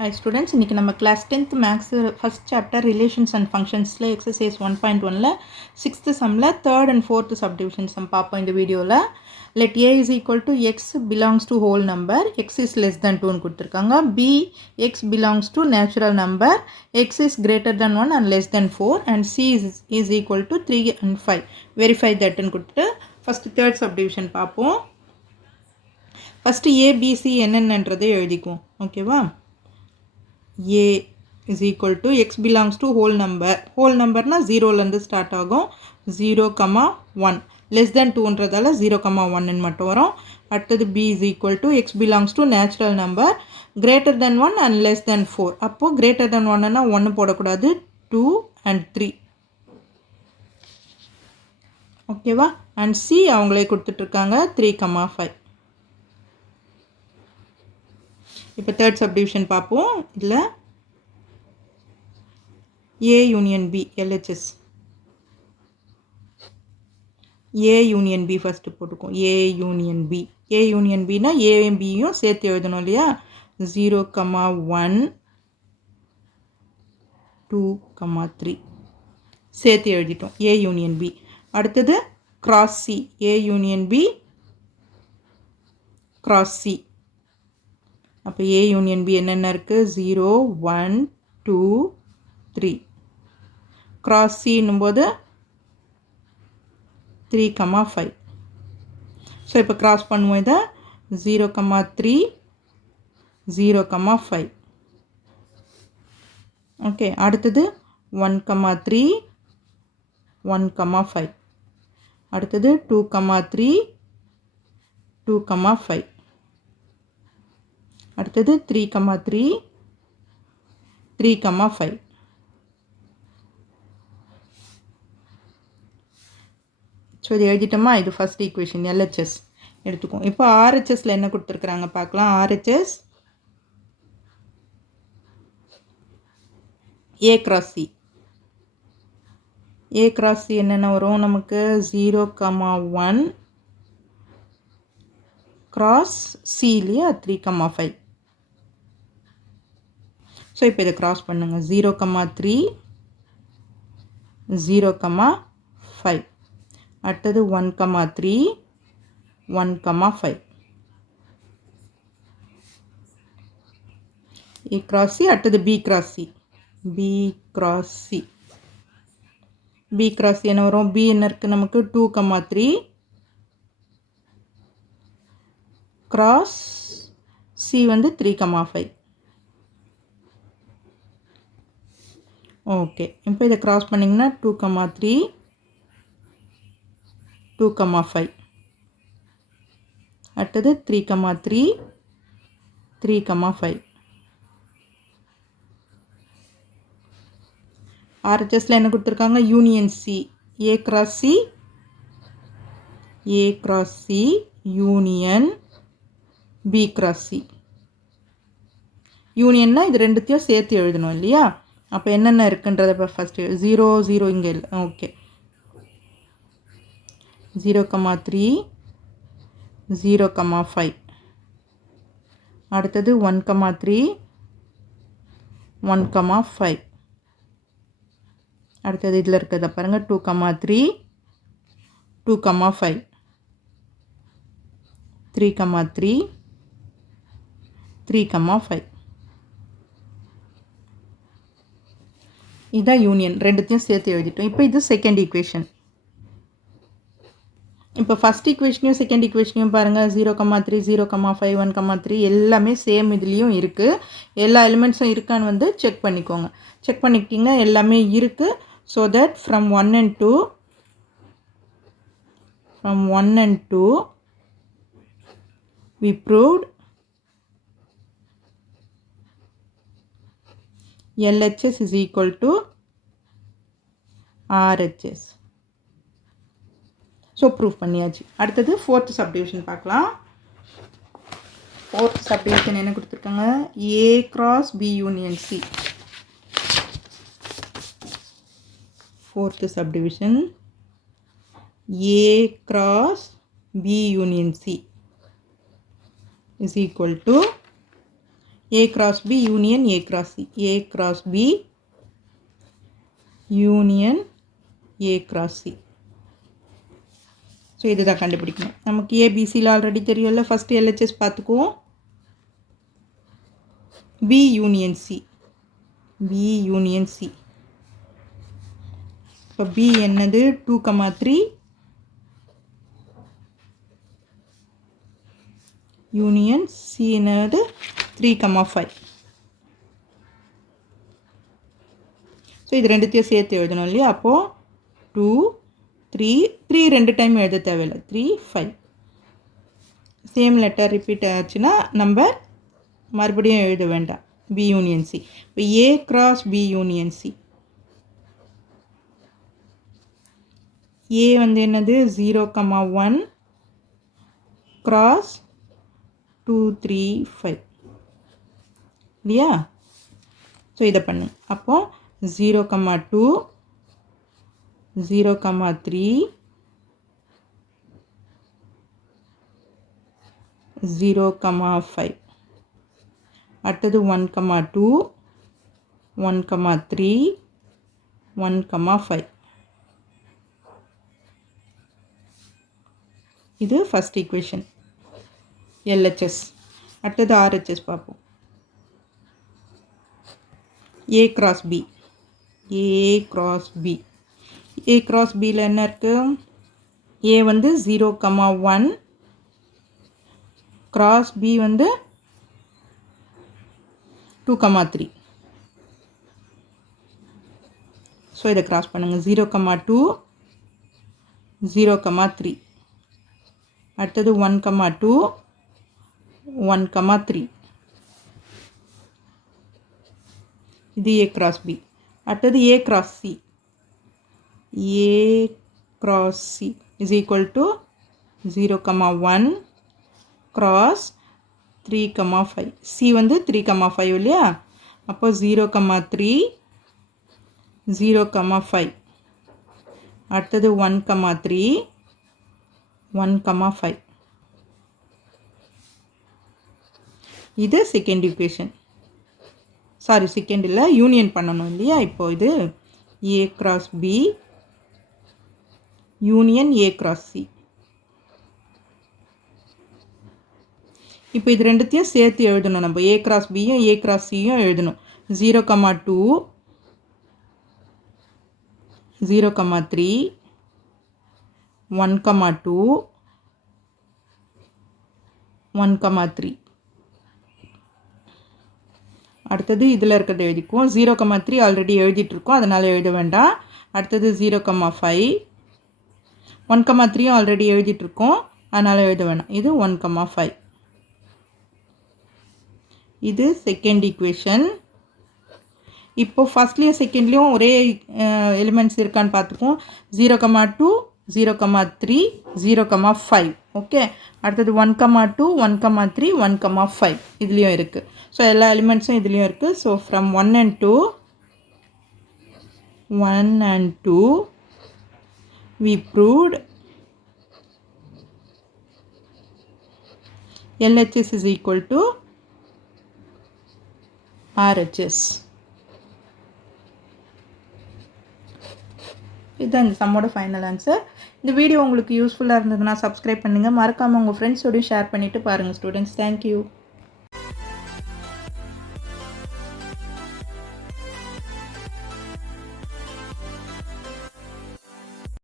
Hi students, இன்னைக்கு நம்ம class 10th maths first chapter relations and functionsல exercise 1.1ல 6th sumல 3rd and 4th subdivision sum பார்ப்போம் இந்த வீடியோல. Let a is equal to x belongs to whole number, x is less than 2 கொடுத்திருக்காங்க. b x belongs to natural number, x is greater than 1 and less than 4 and c is equal to 3 and 5. Verify that ன்னு கொடுத்துட்டு first third subdivision பார்ப்போம். first a b c என்னன்றதை எழுதிக்குவோம். ஓகேவா? a is equal to x belongs to whole number na 0 லேருந்து start ஆகும் 0, 1 less than 2ன்றதால 0, 1 ன்னு மட்டும் வரும். அடுத்தது b is equal to x belongs to natural number greater than 1 and less than 4. அப்போ greater than 1 னா 1 போடக்கூடாது 2 and 3. ஓகேவா? and c அவங்களே கொடுத்துட்ருக்காங்க 3, 5. இப்போ தேர்ட் சப்டிவிஷன் பார்ப்போம். இதில் a union b LHS. a union b first போட்டுக்கும். a union b. a union b னா a bயும் சேர்த்து எழுதணும் இல்லையா? 0, 1, 2, 3 சேர்த்து எழுதிட்டோம். a union b. அடுத்தது cross c. a union b cross c. அப்போ a union b என்னென்ன இருக்குது? 0, 1, 2, 3. cross c என்னும்போது 3, 5. ஸோ இப்போ கிராஸ் பண்ணுவோம் இதை 0, 3, 0, 5. ஓகே, அடுத்தது 1, 3, 1, 5. அடுத்தது 2, 3, 2, 5. அடுத்தது 3, 3, 3, 5. ஸோ இது எழுதிட்டோமா? இது ஃபஸ்ட் ஈக்குவேஷன் எல்ஹெச்எஸ் எடுத்துக்கும். இப்போ ஆர்ஹெச்எஸில் என்ன கொடுத்துருக்குறாங்க பார்க்கலாம். RHS A cross C. A cross C என்னென்ன வரும் நமக்கு? 0, 1 கிராஸ் சி இல்லையா? 3, 5. ஸோ இப்போ இதை கிராஸ் பண்ணுங்க. 0, 3, 0, 5. அடுத்தது 1, 3, 1, 5. A cross C. அடுத்தது B cross C. B cross C. B cross C என்ன வரும்? B என்ன இருக்குது நமக்கு? 2, 3 cross C வந்து 3, 5. ஓகே, இப்போ இதை கிராஸ் பண்ணிங்கன்னா 2, 3, 2, 5. அடுத்தது 3, 3, 3, 5. ஆர்ஹெச்எஸில் என்ன கொடுத்துருக்காங்க? Union C. A cross C, A cross C union B cross C. யூனியன்னா இது ரெண்டுத்தையும் சேர்த்து எழுதணும் இல்லையா? அப்போ என்னென்ன இருக்குன்றதை இப்போ ஃபஸ்ட்டு 0, 0 இங்கே இல்லை. ஓகே, 0, 3, 0, 5. அடுத்தது 1, 3, 1, 5. அடுத்தது இதில் இருக்கிறத பாருங்கள் 2, 3, 2, 5. 3, 3, 3, 5. இதுதான் யூனியன். ரெண்டுத்தையும் சேர்த்து எழுதிட்டோம். இப்போ இது செகண்ட் ஈக்குவேஷன். இப்போ ஃபஸ்ட் ஈக்குவேஷனையும் செகண்ட் ஈக்குவேஷனையும் பாருங்கள். 0, 3, 0, 5, 1, 3 எல்லாமே சேம் இதுலேயும் இருக்குது. எல்லா எலிமெண்ட்ஸும் இருக்கான்னு வந்து செக் பண்ணிக்கோங்க. செக் பண்ணிக்கிட்டிங்கன்னா எல்லாமே இருக்குது. So that from 1 and 2 we proved LHS is equal to RHS. So prove பண்ணியாச்சு. அடுத்தது ஃபோர்த் சப்டிவிஷன் பார்க்கலாம். ஃபோர்த் சப்டிவிஷன் என்ன கொடுத்துருக்காங்க? A cross B union C. Fourth subdivision A cross B union C is equal to A cross B union A cross C. A cross B union A cross C. So இதுதான் கண்டுபிடிக்கணும். நமக்கு ஏபிசியில் already தெரியும்ல. First LHS பார்த்துக்குவோம். B union C. B union C. இப்போ B என்னது 2,3 union C என்னது 3,5. So இது ரெண்டுத்தையும் சேர்த்து எழுதணும் இல்லையா. அப்போது 2 3 ரெண்டு டைம் எழுத தேவையில்லை. 3 5 சேம் லெட்டர் ரிப்பீட் ஆச்சுன்னா நம்பர் மறுபடியும் எழுத வேண்டாம். B union C. இப்போ A cross B union C. A வந்து என்னது 0,1 cross 2 3 5 இல்லையா. ஸோ இதை பண்ணு. அப்போது 0,2 0,3 0,5 அடுத்தது 1,2 1,3 1,5. இது ஃபஸ்ட் ஈக்குவேஷன் LHS. அடுத்தது RHS பார்ப்போம். A cross B. A cross B. A cross Bயில் என்ன இருக்குது? A வந்து 0,1 cross B வந்து 2,3. ஸோ இதை கிராஸ் பண்ணுங்கள். 0,2 0,3 அடுத்தது 1,2 1,3. இது A cross B. அடுத்தது A cross C. A cross C is equal to 0,1 cross 3,5. C வந்து 3,5 இல்லையா. அப்போ 0,3 0,5 அடுத்தது 1,3 1,5. இது செகண்ட் ஈக்குவேஷன். சாரி செகண்ட் இல்லை, யூனியன் பண்ணணும் இல்லையா. இப்போ இது A cross B union A cross C. இப்போ இது ரெண்டுத்தையும் சேர்த்து எழுதணும். நம்ம A cross Bயும் A cross Cயும் எழுதணும். 0,2 0,3 1,2 1,3. அடுத்தது இதில் இருக்கிறத எழுதிக்குவோம். 0,3 ஆல்ரெடி எழுதிட்டுருக்கோம், அதனால் எழுத வேண்டாம். அடுத்தது 0,5 1,3 ஆல்ரெடி எழுதிட்டுருக்கோம், அதனால் எழுத வேண்டாம். இது 1,5. இது செகண்ட் ஈக்குவேஷன். இப்போது ஃபஸ்ட்லேயும் செகண்ட்லேயும் ஒரே எலிமெண்ட்ஸ் இருக்கான்னு பார்த்துக்குவோம். 0,2 0,3 0,5. ஓகே. அடுத்தது 1,2 1,3 1,5 இதுலேயும் இருக்குது. ஸோ எல்லா எலிமெண்ட்ஸும் இதுலேயும் இருக்குது. So from 1 and 2 we proved LHS is equal to RHS. இதுதான் இந்த சம்மோட ஃபைனல் ஆன்சர். இந்த வீடியோ உங்களுக்கு யூஸ்ஃபுல்லாக இருந்ததுன்னா சப்ஸ்கிரைப் பண்ணுங்கள். மறக்காமல் உங்கள் ஃப்ரெண்ட்ஸோடையும் ஷேர் பண்ணிவிட்டு பாருங்கள் ஸ்டூடெண்ட்ஸ். தேங்க்யூ.